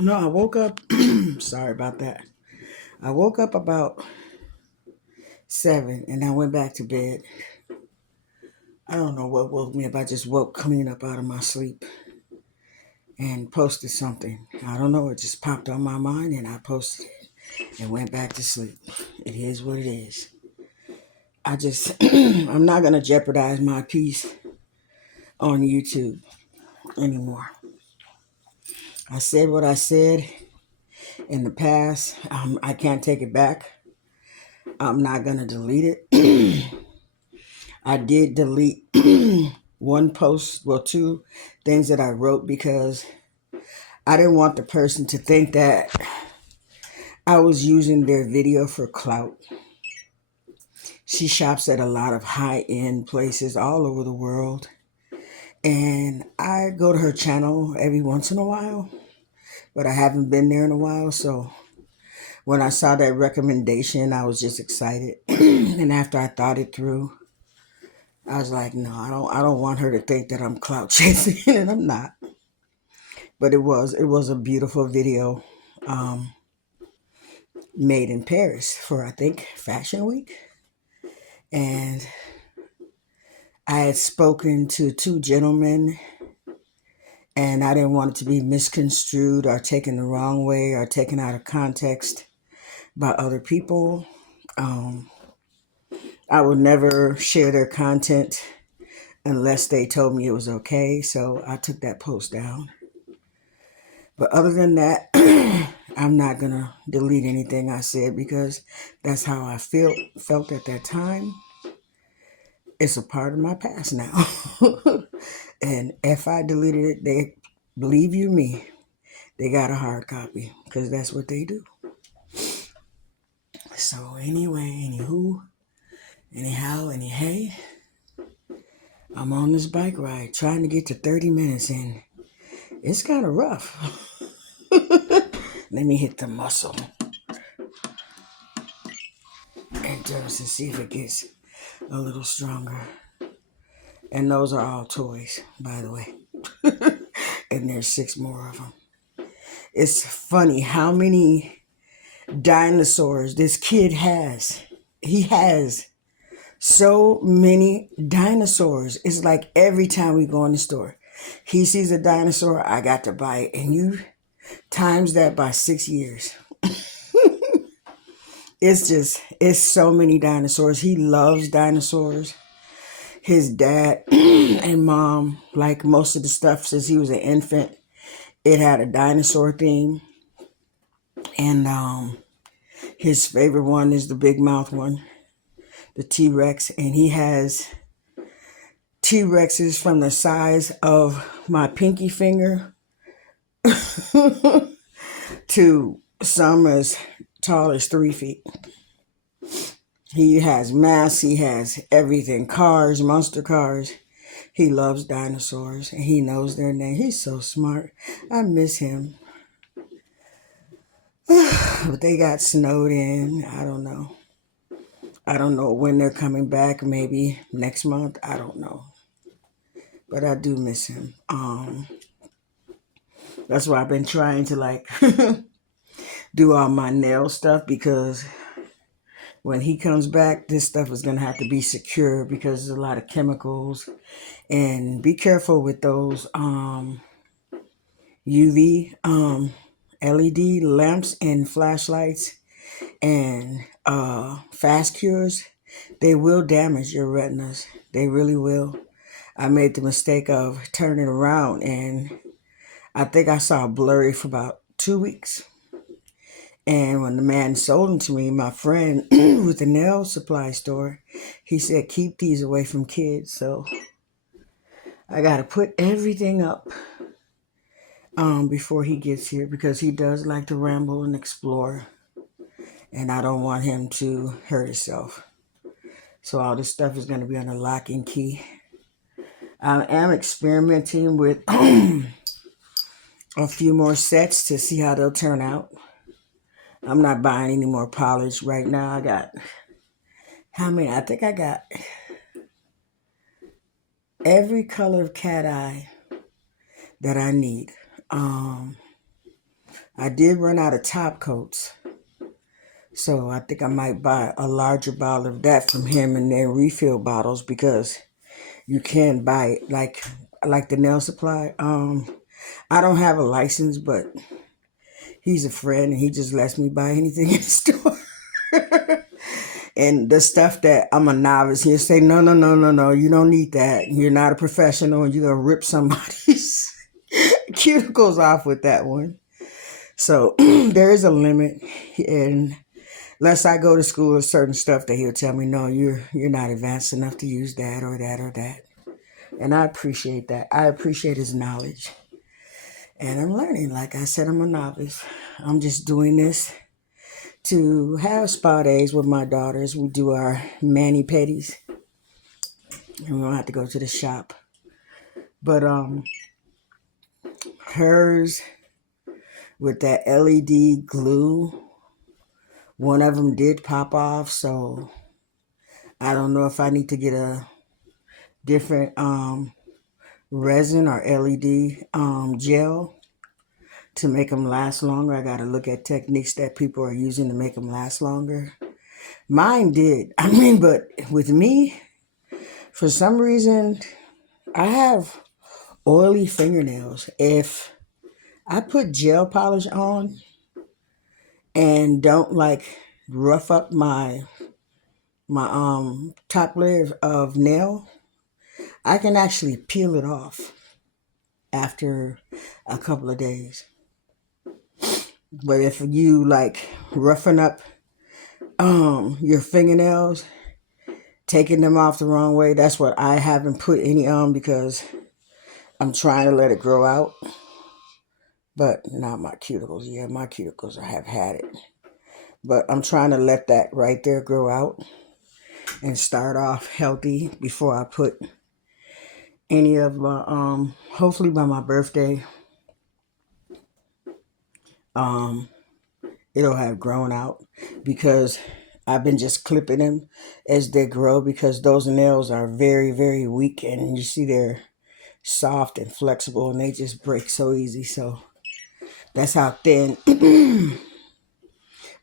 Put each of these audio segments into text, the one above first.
No, I woke up. Sorry about that. I woke up about 7 and I went back to bed. I don't know what woke me up. I just woke clean up out of my sleep and posted something. I don't know. It just popped on my mind and I posted it and went back to sleep. It is what it is. I'm not going to jeopardize my peace on YouTube anymore. I said what I said in the past. I can't take it back. I'm not going to delete it. I did delete one post, well, two things that I wrote because I didn't want the person to think that I was using their video for clout. She shops at a lot of high-end places all over the world. And I go to her channel every once in a while, but I haven't been there in a while. So when I saw that recommendation, I was just excited. And after I thought it through, I was like, no, I don't want her to think that I'm clout chasing, and I'm not. But it was a beautiful video, um, made in Paris for, I think, Fashion Week. And I had spoken to two gentlemen, and I didn't want it to be misconstrued or taken the wrong way or taken out of context by other people. Um, I would never share their content unless they told me it was okay. So I took that post down. But other than that, I'm not gonna delete anything I said because that's how I felt at that time. It's a part of my past now. And if I deleted it, they believe you me, they got a hard copy because that's what they do. So anyway, anywho, anyhow, anyhay, I'm on this bike ride trying to get to 30 minutes and it's kind of rough. Let me hit the muscle and just see if it gets a little stronger. And those are all toys, by the way. And there's 6 more of them. It's funny how many dinosaurs this kid has. He has so many dinosaurs. It's like every time we go in the store, he sees a dinosaur, I got to buy it. And you times that by 6 years. It's so many dinosaurs. He loves dinosaurs. His dad and mom, like most of the stuff since he was an infant, it had a dinosaur theme. And his favorite one is the big mouth one, the T-Rex. And he has T-Rexes from the size of my pinky finger to some as tall as 3 feet. He has masks, he has everything, cars, monster cars. He loves dinosaurs and he knows their name. He's so smart. I miss him. But they got snowed in. I don't know. I don't know when they're coming back. Maybe next month. I don't know. But I do miss him. That's why I've been trying to like do all my nail stuff because when he comes back, this stuff is gonna have to be secure because there's a lot of chemicals. And be careful with those UV LED lamps and flashlights and fast cures. They will damage your retinas. They really will. I made the mistake of turning around and I think I saw blurry for about 2 weeks. And when the man sold them to me, my friend with the nail supply store, he said, keep these away from kids. So I got to put everything up before he gets here because he does like to ramble and explore. And I don't want him to hurt himself. So all this stuff is going to be on a lock and key. I am experimenting with a few more sets to see how they'll turn out. I'm not buying any more polish right now. I got, how many? I think I got every color of cat eye that I need. I did run out of top coats. So I think I might buy a larger bottle of that from him and then refill bottles because you can buy it like the nail supply. I don't have a license, but he's a friend and he just lets me buy anything in the store. And the stuff that I'm a novice, he'll say, no, no, no, no, no, you don't need that. You're not a professional and you're going to rip somebody's cuticles off with that one. So there is a limit. And unless I go to school with certain stuff that he'll tell me, no, you're not advanced enough to use that or that or that. And I appreciate that. I appreciate his knowledge. And I'm learning. Like I said, I'm a novice. I'm just doing this to have spa days with my daughters. We do our mani-pedis. And we don't have to go to the shop. But hers with that LED glue, one of them did pop off, so I don't know if I need to get a different resin or LED gel to make them last longer. I got to look at techniques that people are using to make them last longer. Mine did. I mean, but with me, for some reason, I have oily fingernails. If I put gel polish on and don't like rough up my top layer of nail, I can actually peel it off after a couple of days. But if you like roughen up your fingernails, taking them off the wrong way, that's what I haven't put any on because I'm trying to let it grow out. But not my cuticles. Yeah, my cuticles, I have had it. But I'm trying to let that right there grow out and start off healthy before I put any of my hopefully by my birthday um it'll have grown out because I've been just clipping them as they grow because those nails are very, very weak and you see they're soft and flexible and they just break so easy. So that's how thin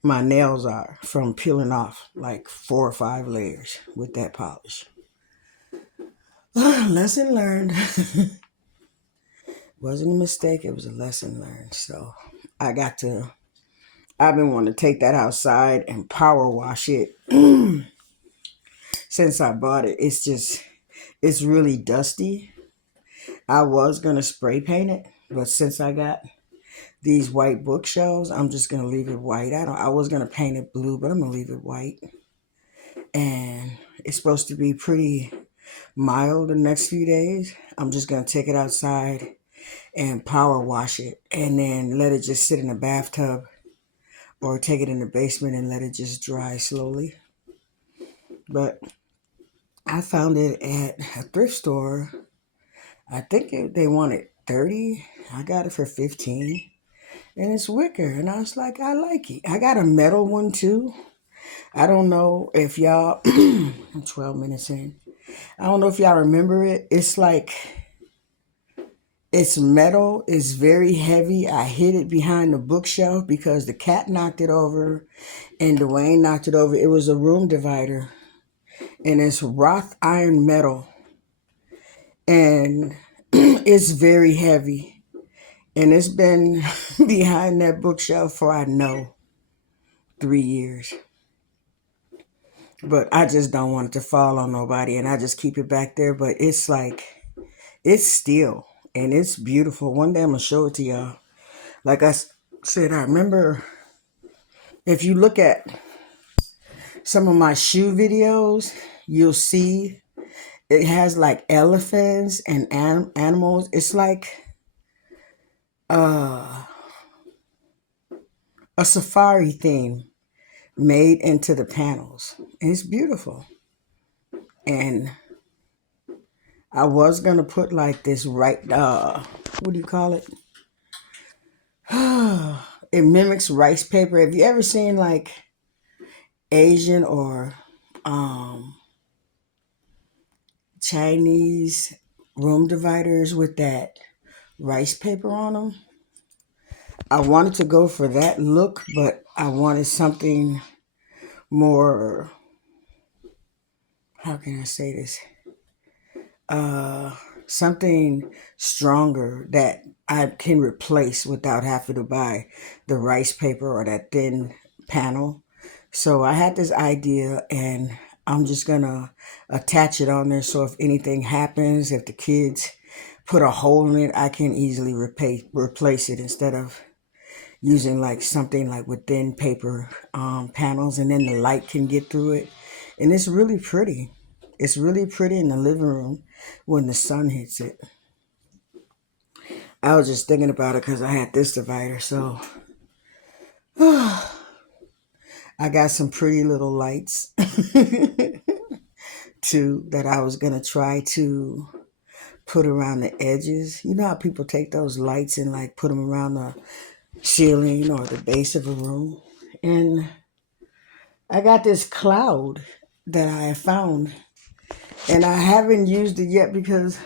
my nails are from peeling off like 4 or 5 layers with that polish. Lesson learned. Wasn't a mistake, it was a lesson learned. So I've been wanting to take that outside and power wash it since I bought it. It's really dusty. I was going to spray paint it, but since I got these white bookshelves, I'm just going to leave it white. I was going to paint it blue, but I'm going to leave it white. And it's supposed to be pretty mild the next few days. I'm just going to take it outside and power wash it and then let it just sit in a bathtub or take it in the basement and let it just dry slowly. But I found it at a thrift store. I think they wanted 30. I got it for 15. And it's wicker. And I was like, I like it. I got a metal one too. I don't know if y'all, I'm 12 minutes in. I don't know if y'all remember it. It's like, it's metal. It's very heavy. I hid it behind the bookshelf because the cat knocked it over and Dwayne knocked it over. It was a room divider. And it's wrought iron metal. And it's very heavy. And it's been behind that bookshelf for, I know, 3 years. But I just don't want it to fall on nobody. And I just keep it back there. But it's like, it's steel. And it's beautiful. One day I'm going to show it to y'all. Like I said, I remember if you look at some of my shoe videos, you'll see it has like elephants and animals. It's like a safari theme made into the panels. And it's beautiful. And I was going to put like this what do you call it? It mimics rice paper. Have you ever seen like Asian or Chinese room dividers with that rice paper on them? I wanted to go for that look, but I wanted something more, how can I say this? Uh, Something stronger that I can replace without having to buy the rice paper or that thin panel. So I had this idea and I'm just gonna attach it on there so if anything happens, if the kids put a hole in it, I can easily replace it instead of using like something like with thin paper panels, and then the light can get through it. And it's really pretty. It's really pretty in the living room when the sun hits it. I was just thinking about it because I had this divider. So I got some pretty little lights too that I was going to try to put around the edges. You know how people take those lights and like put them around the ceiling or the base of a room? And I got this cloud that I found, and I haven't used it yet because,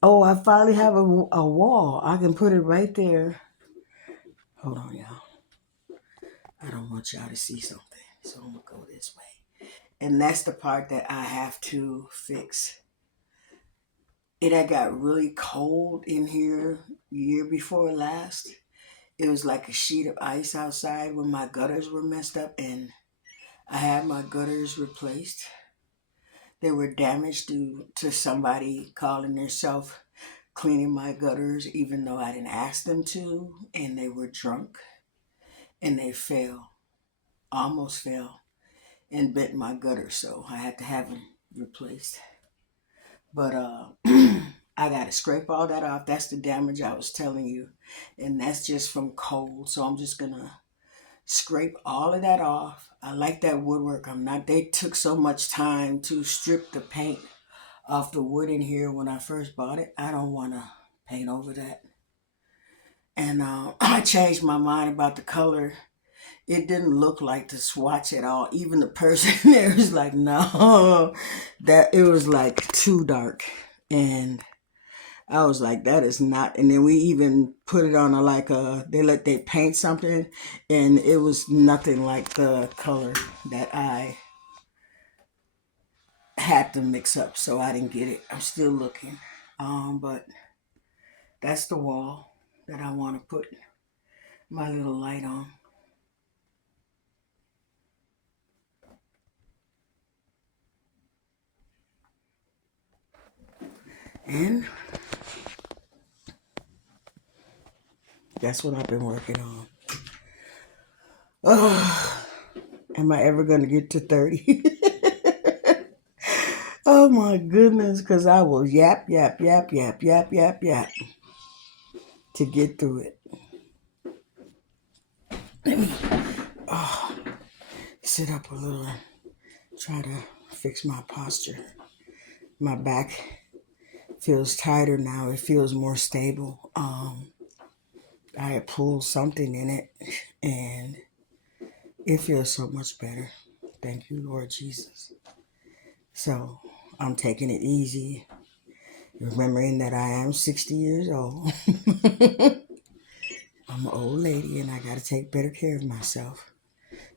oh, I finally have a wall. I can put it right there. Hold on, y'all. I don't want y'all to see something, so I'm going to go this way. And that's the part that I have to fix. It had got really cold in here year before last. It was like a sheet of ice outside when my gutters were messed up, and I had my gutters replaced. They were damaged due to somebody calling themselves cleaning my gutters, even though I didn't ask them to, and they were drunk, and they fell, almost fell, and bent my gutter, so I had to have them replaced. But I gotta scrape all that off. That's the damage I was telling you, and that's just from cold. So I'm just gonna scrape all of that off. I like that woodwork. I'm not. They took so much time to strip the paint off the wood in here when I first bought it. I don't want to paint over that. And I changed my mind about the color. It didn't look like the swatch at all. Even the person there was like, no, that it was like too dark. And I was like, that is not. And then we even put it on they paint something, and it was nothing like the color that I had to mix up. So I didn't get it. I'm still looking. But that's the wall that I want to put my little light on. And that's what I've been working on. Oh, am I ever going to get to 30? Oh my goodness, because I will yap, yap, yap, yap, yap, yap, yap to get through it. Let me sit up a little and try to fix my posture. My back feels tighter now. It feels more stable. I had pulled something in it, and it feels so much better. Thank you, Lord Jesus. So I'm taking it easy, remembering that I am 60 years old. I'm an old lady and I got to take better care of myself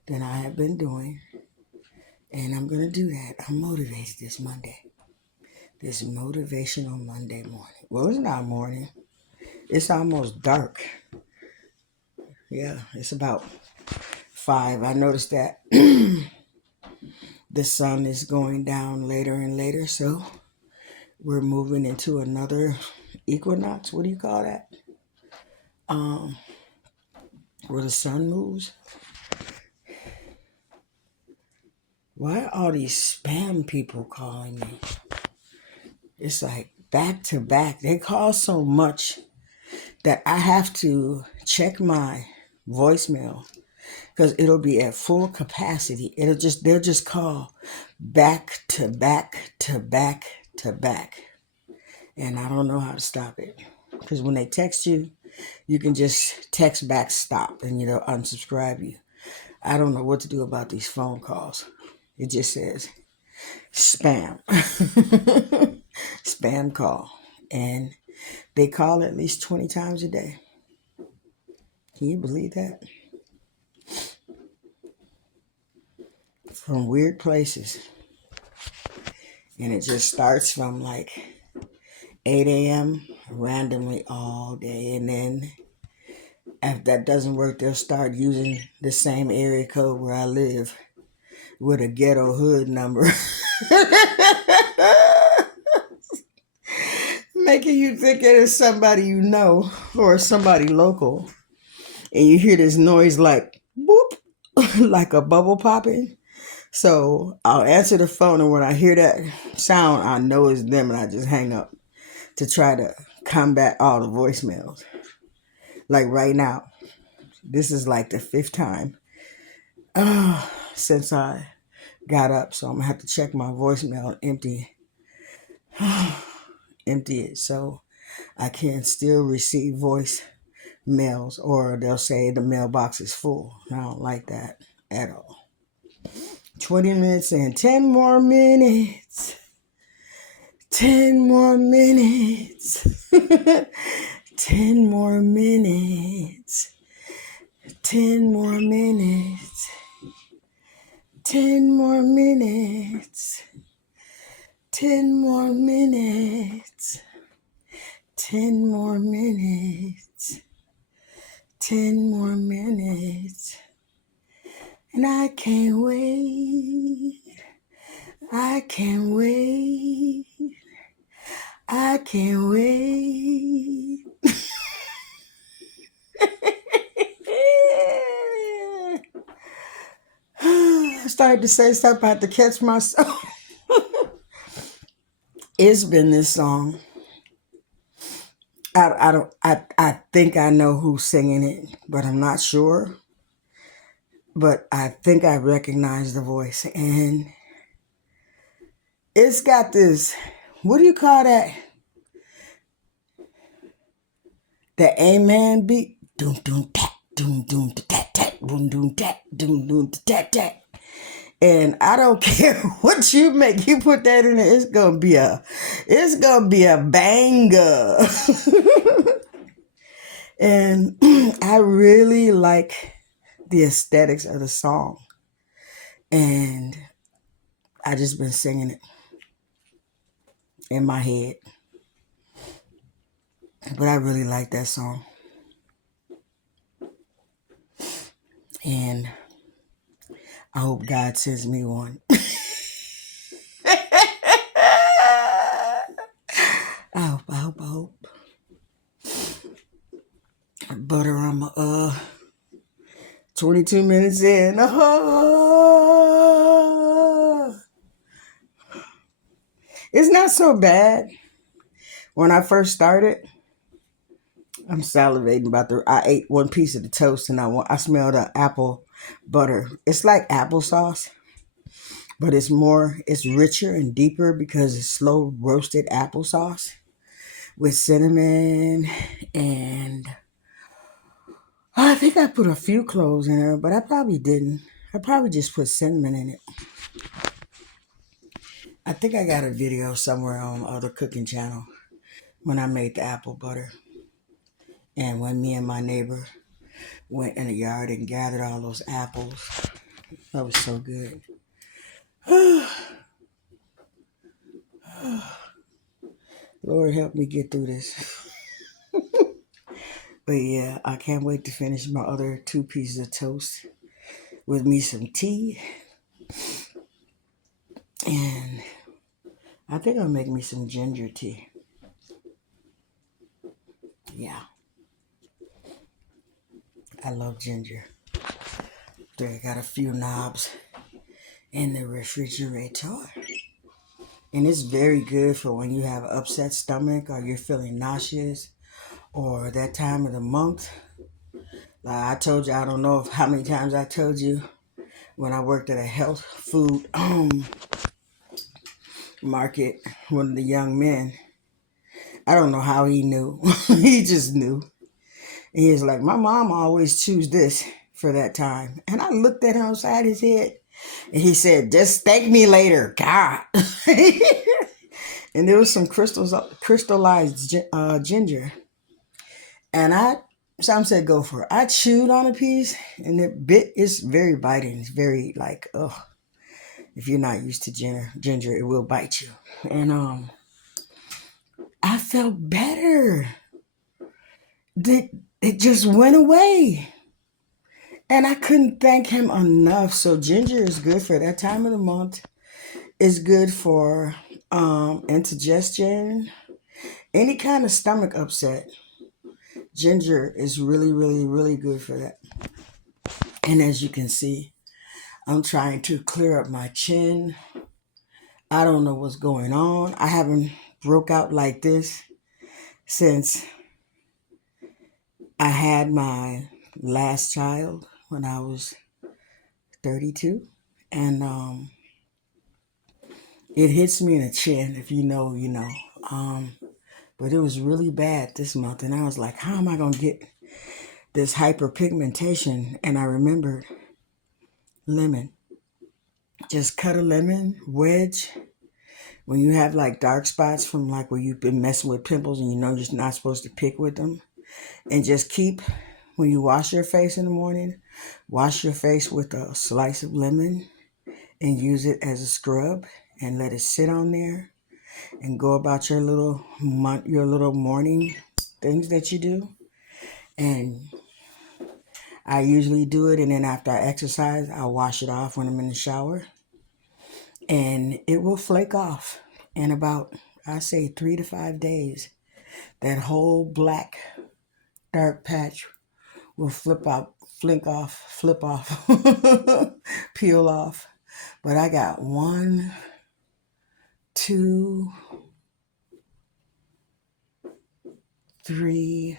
than I have been doing. And I'm going to do that. I'm motivated this Monday. This motivational Monday morning. Well, it's not morning. It's almost dark. Yeah, it's about 5. I noticed that the sun is going down later and later, so we're moving into another equinox. What do you call that? Where the sun moves. Why are all these spam people calling me? It's like back to back. They call so much that I have to check my voicemail because it'll be at full capacity. They'll just call back to back to back to back. And I don't know how to stop it. Because when they text you, you can just text back stop and unsubscribe you. I don't know what to do about these phone calls. It just says spam. Spam call. And they call at least 20 times a day. Can you believe that? From weird places. And it just starts from like 8 a.m. randomly all day. And then if that doesn't work, they'll start using the same area code where I live with a ghetto hood number. Making you think it is somebody you know or somebody local. And you hear this noise like whoop, like a bubble popping. So I'll answer the phone, and when I hear that sound, I know it's them, and I just hang up to try to combat all the voicemails. Like right now, this is like the 5th time since I got up, so I'm gonna have to check my voicemail and empty it so I can still receive voice mails, or they'll say the mailbox is full. I don't like that at all. 20 minutes and 10 more minutes. 10 more minutes. 10 more minutes. 10 more minutes. 10 more minutes. 10 more minutes. 10 more minutes. 10 more minutes. And I can't wait. I can't wait. I can't wait. I started to say stuff. I had to catch myself. It's been this song. I think I know who's singing it, but I'm not sure. But I think I recognize the voice, and it's got this, what do you call that? The amen beat. Doom doom tat, doom doom tat tat, boom doom tat, doom doom tat tat. And I don't care what you make, you put that in there, it's gonna be a banger. And I really like the aesthetics of the song. And I just been singing it in my head. But I really like that song. And I hope God sends me one. I hope. Butter, I'm 22 minutes in. It's not so bad. When I first started, I'm salivating I ate one piece of the toast, and I smelled the apple butter. It's like applesauce, but it's richer and deeper because it's slow roasted applesauce with cinnamon, and I think I put a few cloves in there, but I probably didn't. I probably just put cinnamon in it. I think I got a video somewhere on other cooking channel when I made the apple butter. And when me and my neighbor went in the yard and gathered all those apples, that was so good. Lord, help me get through this. But yeah, I can't wait to finish my other 2 pieces of toast with me some tea. And I think I'll make me some ginger tea. Yeah. I love ginger. I got a few knobs in the refrigerator. And it's very good for when you have an upset stomach or you're feeling nauseous or that time of the month. Like I told you, I don't know how many times I told you when I worked at a health food market, one of the young men, I don't know how he knew. He just knew. And he was like, my mom always choose this for that time. And I looked at him upside his head. And he said, just thank me later. God. And there was some crystallized ginger. And I Some said go for it. I chewed on a piece and it's very biting. It's very like, ugh. If you're not used to ginger, it will bite you. And I felt better. It just went away. And I couldn't thank him enough. So ginger is good for that time of the month. It's good for indigestion, any kind of stomach upset. Ginger is really, really, really good for that. And as you can see, I'm trying to clear up my chin. I don't know what's going on. I haven't broke out like this since I had my last child when I was 32. And it hits me in the chin. If you know, you know. But it was really bad this month. And I was like, how am I going to get this hyperpigmentation? And I remembered lemon. Just cut a lemon wedge. When you have like dark spots from like where you've been messing with pimples and you know you're not supposed to pick with them. And just keep, when you wash your face in the morning, wash your face with a slice of lemon and use it as a scrub and let it sit on there and go about your little morning things that you do. And I usually do it, and then after I exercise, I'll wash it off when I'm in the shower. And it will flake off in about, I say 3 to 5 days. That whole black dark patch will flip off, peel off. But I got 1, 2, 3,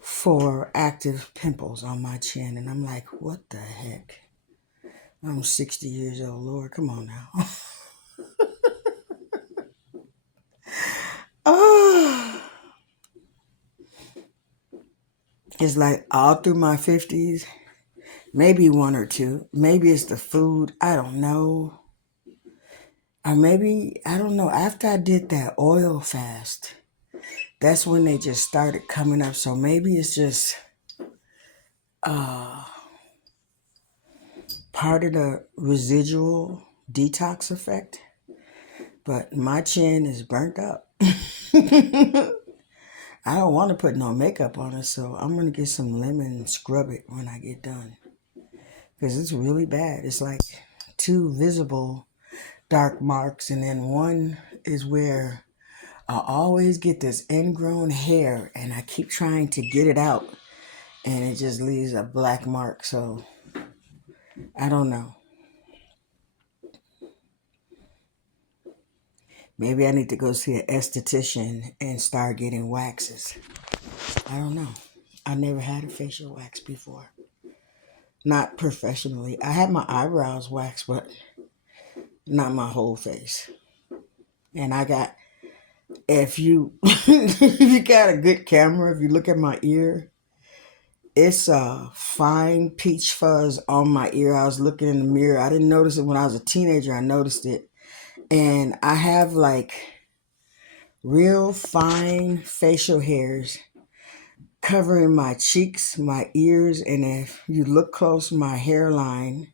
4 active pimples on my chin. And I'm like, what the heck? I'm 60 years old. Lord, come on now. Oh, it's like all through my 50s, maybe 1 or 2. Maybe it's the food. I don't know. Or maybe, I don't know. After I did that oil fast, that's when they just started coming up. So maybe it's just part of the residual detox effect. But my chin is burnt up. I don't want to put no makeup on it, so I'm going to get some lemon and scrub it when I get done. Because it's really bad. It's like 2 visible dark marks, and then one is where I always get this ingrown hair, and I keep trying to get it out, and it just leaves a black mark. So I don't know. Maybe I need to go see an esthetician and start getting waxes. I don't know. I never had a facial wax before. Not professionally. I had my eyebrows waxed, but not my whole face. And I got, if you if you got a good camera, if you look at my ear, it's a fine peach fuzz on my ear. I was looking in the mirror. I didn't notice it when I was a teenager. I noticed it. And I have like real fine facial hairs covering my cheeks, my ears, and if you look close, my hairline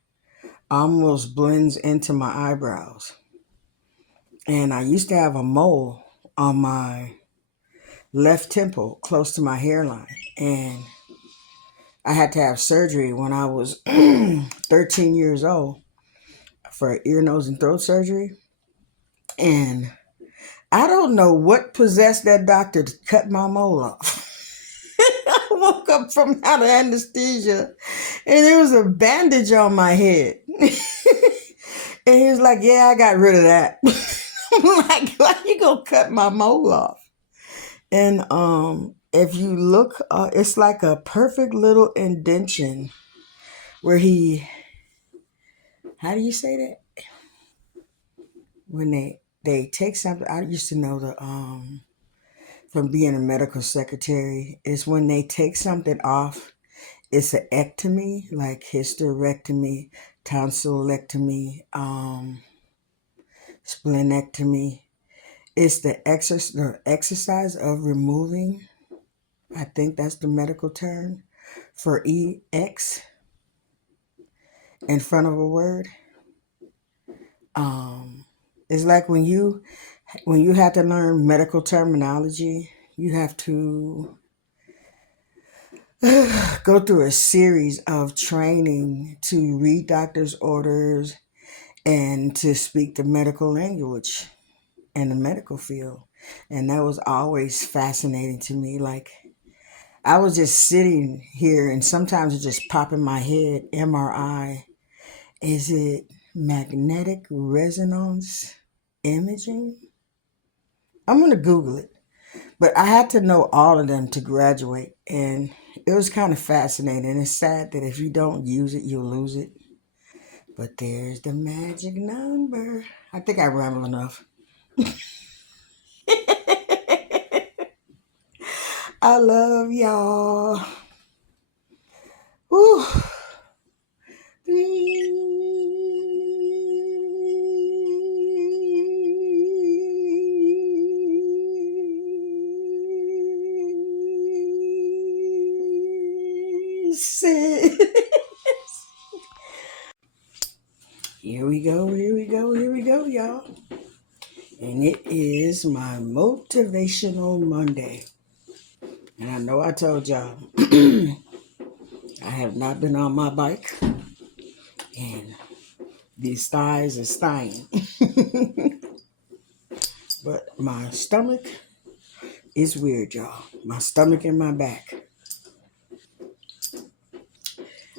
almost blends into my eyebrows. And I used to have a mole on my left temple close to my hairline. And I had to have surgery when I was 13 years old for ear, nose, and throat surgery. And I don't know what possessed that doctor to cut my mole off. I woke up from out of anesthesia and there was a bandage on my head. And he was like, yeah, I got rid of that. I'm like, why you gonna cut my mole off? And if you look, it's like a perfect little indentation where how do you say that? When they take something, I used to know from being a medical secretary, is when they take something off, it's an ectomy, like hysterectomy, tonsillectomy, splenectomy. It's the exercise of removing I think that's the medical term for EX in front of a word. Um, it's like when you have to learn medical terminology, you have to go through a series of training to read doctor's orders and to speak the medical language in the medical field. And that was always fascinating to me. Like, I was just sitting here and sometimes it just pop in my head, MRI. Is it magnetic resonance imaging? I'm going to Google it. But I had to know all of them to graduate. And it was kind of fascinating. It's sad that if you don't use it, you'll lose it. But there's the magic number. I think I ramble enough. I love y'all. Whew. Here we go, here we go, here we go, y'all. And it is my Motivational Monday. And I know I told y'all, I have not been on my bike. And these thighs are stying. But my stomach is weird, y'all. My stomach and my back.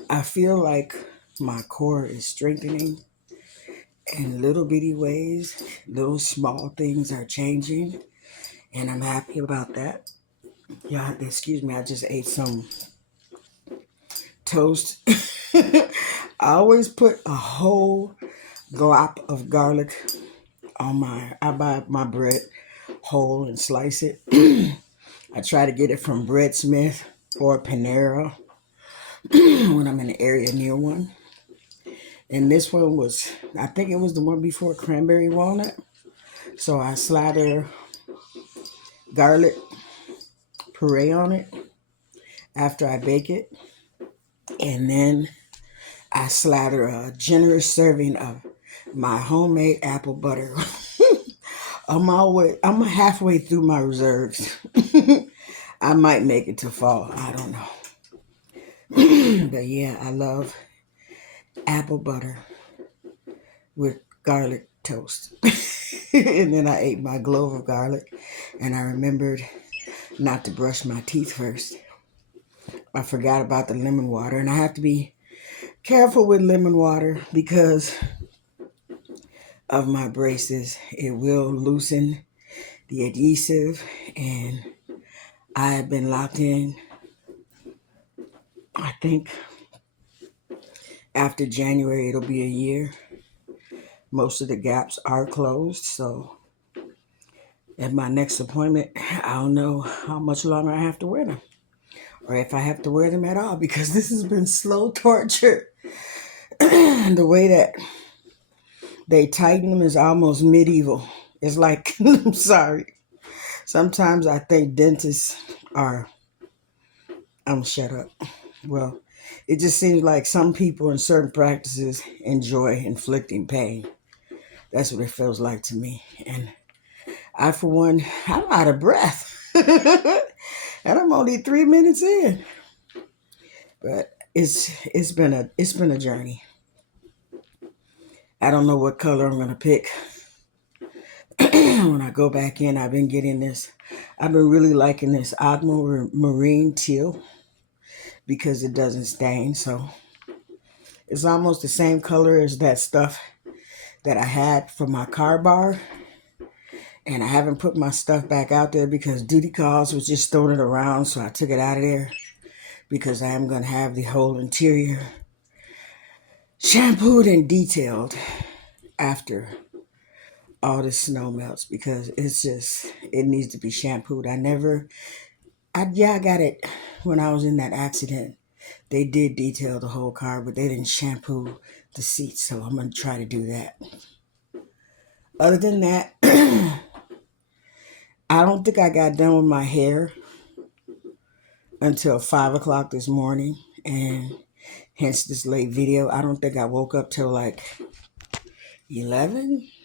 I feel like my core is strengthening in little bitty ways. Little small things are changing. And I'm happy about that. Yeah, excuse me, I just ate some toast. I always put a whole glop of garlic on I buy my bread whole and slice it. I try to get it from Bread Smith or Panera when I'm in the area near one. And this one was, I think it was the one before cranberry walnut. So I slather garlic puree on it after I bake it. And then I slather a generous serving of my homemade apple butter. I'm halfway through my reserves. I might make it to fall. I don't know. But yeah, I love apple butter with garlic toast. And then I ate my clove of garlic and I remembered not to brush my teeth first. I forgot about the lemon water and I have to be careful with lemon water because of my braces. It will loosen the adhesive and I have been locked in. I think after January it'll be a year. Most of the gaps are closed, so at my next appointment, I don't know how much longer I have to wear them or if I have to wear them at all because this has been slow torture. The way that they tighten them is almost medieval. It's like, I'm sorry. Sometimes I think dentists are, I'm gonna shut up. Well, it just seems like some people in certain practices enjoy inflicting pain. That's what it feels like to me. And I, for one, I'm out of breath. And I'm only 3 minutes in. But it's been a journey. I don't know what color I'm gonna pick. When I go back in, I've been getting this. I've been really liking this aquamarine teal because it doesn't stain. So it's almost the same color as that stuff that I had for my car bar. And I haven't put my stuff back out there because duty calls was just throwing it around. So I took it out of there because I am going to have the whole interior shampooed and detailed after all the snow melts because it needs to be shampooed. I got it when I was in that accident. They did detail the whole car, but they didn't shampoo the seats. So I'm going to try to do that. Other than that, I don't think I got done with my hair until 5 o'clock this morning, and hence this late video. I don't think I woke up till like 11.